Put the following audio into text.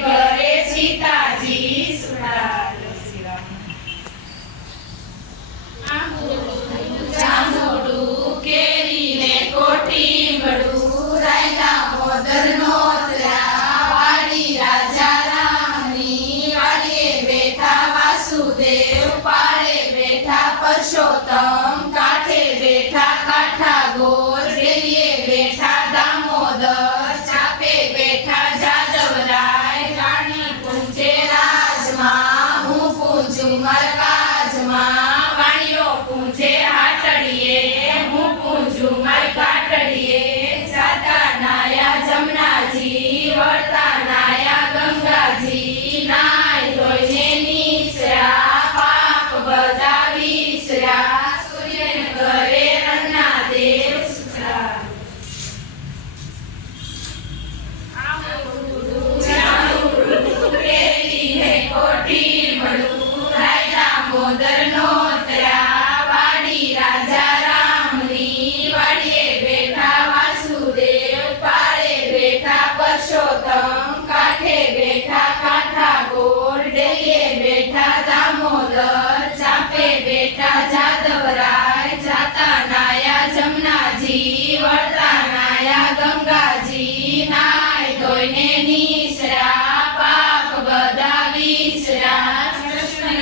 ઘરે સીતાજી સુતા. જાંબુડું કેરીને કોઠીમડું રાયના મોદરનો તરા વાડી રાજા રામની વાડીએ બેઠા વાસુદેવ પાળે બેઠા પરસોત્તમ કાંઠે બેઠા કાઠા ગોર ડેલીએ બેઠા દામોદર ચાપે બેઠા જાદવરાય રાણી પૂંજે રાજમાં હું પૂંજું મરકાજમાં વાણીઓ પૂંજે હાટડીએ હું પૂંજું મારી કાટડીએ જાતા નાયા જમનાજી વળતા નાયા ગંગાજી નાય ધોઈને નીસર્યા પાપ બધા વિસર્યા સૂર્યને ઘરે રન્ના દેવ સુરા. કેરીને કોઠીમડું રાયના મોદરનો તરા વાડી રાજા રામની વાડીએ બેઠા વાસુદેવ પાળે બેઠા પરસોત્તમ કાંઠે બેઠા કાઠા ગોર ડેલીએ બેઠા દામોદર ચાપે બેઠા જાદવરાય જાતા નાયા જમનાજી વળતા નાયા ગંગાજી નાય ધોઈને નીસર્યા પાપ બધા વિસર્યા કૃષ્ણ